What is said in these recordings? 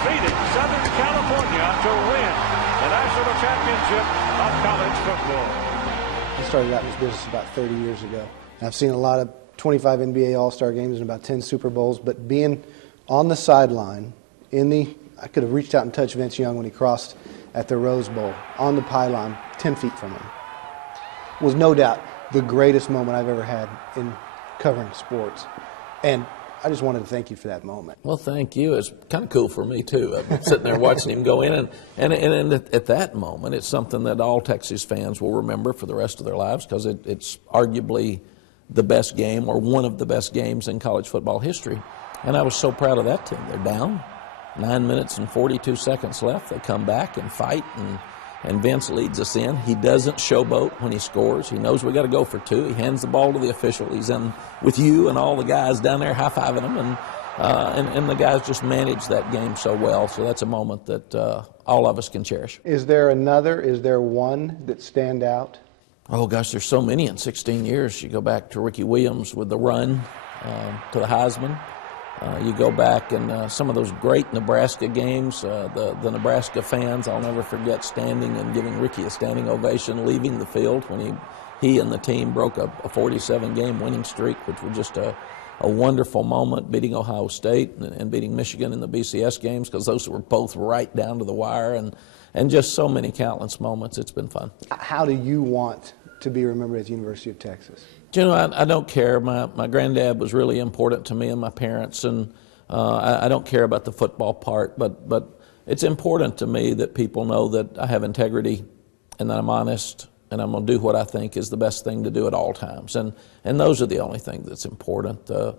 defeated Southern California to win the national championship of college football. I started out in this business about 30 years ago. I've seen a lot of 25 NBA All-Star games and about 10 Super Bowls, but being on the sideline, I could have reached out and touched Vince Young when he crossed at the Rose Bowl, on the pylon, 10 feet from him, was no doubt the greatest moment I've ever had in covering sports. And I just wanted to thank you for that moment. Well, thank you. It's kind of cool for me, too. I'm sitting there watching him go in, and at that moment, it's something that all Texas fans will remember for the rest of their lives because it's arguably the best game or one of the best games in college football history. And I was so proud of that team. They're down, 9 minutes and 42 seconds left. They come back and fight, and Vince leads us in. He doesn't showboat when he scores. He knows we got to go for two. He hands the ball to the official. He's in with you and all the guys down there high-fiving him, and the guys just managed that game so well. So that's a moment that all of us can cherish. Is there one that stand out? Oh, gosh, there's so many in 16 years. You go back to Ricky Williams with the run to the Heisman. You go back and some of those great Nebraska games, the Nebraska fans, I'll never forget standing and giving Ricky a standing ovation, leaving the field when he and the team broke a 47-game winning streak, which was just a wonderful moment, beating Ohio State and beating Michigan in the BCS games, because those were both right down to the wire, and just so many countless moments. It's been fun. How do you want to be remembered at the University of Texas? You know, I don't care. My granddad was really important to me and my parents, and I don't care about the football part, but it's important to me that people know that I have integrity and that I'm honest and I'm going to do what I think is the best thing to do at all times. And those are the only things that's important. The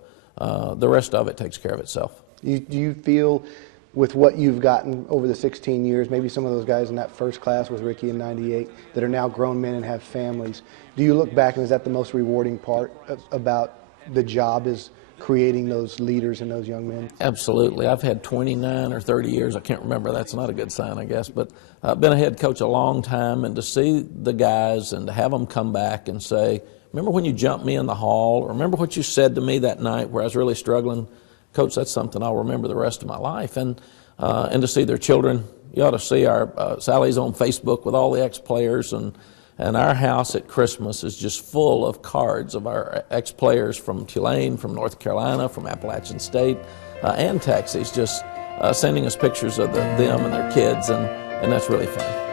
rest of it takes care of itself. Do you feel with what you've gotten over the 16 years, maybe some of those guys in that first class with Ricky in '98 that are now grown men and have families, do you look back and is that the most rewarding part about the job, is creating those leaders and those young men? Absolutely. I've had 29 or 30 years. I can't remember. That's not a good sign, I guess. But I've been a head coach a long time, and to see the guys and to have them come back and say, remember when you jumped me in the hall? Or remember what you said to me that night where I was really struggling? Coach, that's something I'll remember the rest of my life. And to see their children, you ought to see our Sally's on Facebook with all the ex-players, and our house at Christmas is just full of cards of our ex-players from Tulane, from North Carolina, from Appalachian State, and Texas, just sending us pictures of them and their kids, and that's really fun.